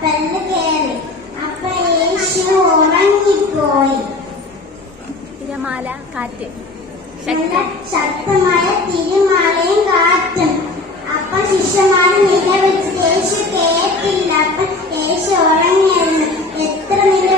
കപ്പലിൽ കയറി. അപ്പൊ യേശു ഉറങ്ങിപ്പോയി. തിരമാല, കാറ്റ്, ശക്തമായ തിരമാലയും കാറ്റും. അപ്പൊ ശിഷ്യന്മാര് നിലവിളിച്ച് യേശു കേട്ടില്ല. അപ്പൊ യേശു ഉറങ്ങിയിരുന്നു. എത്ര നില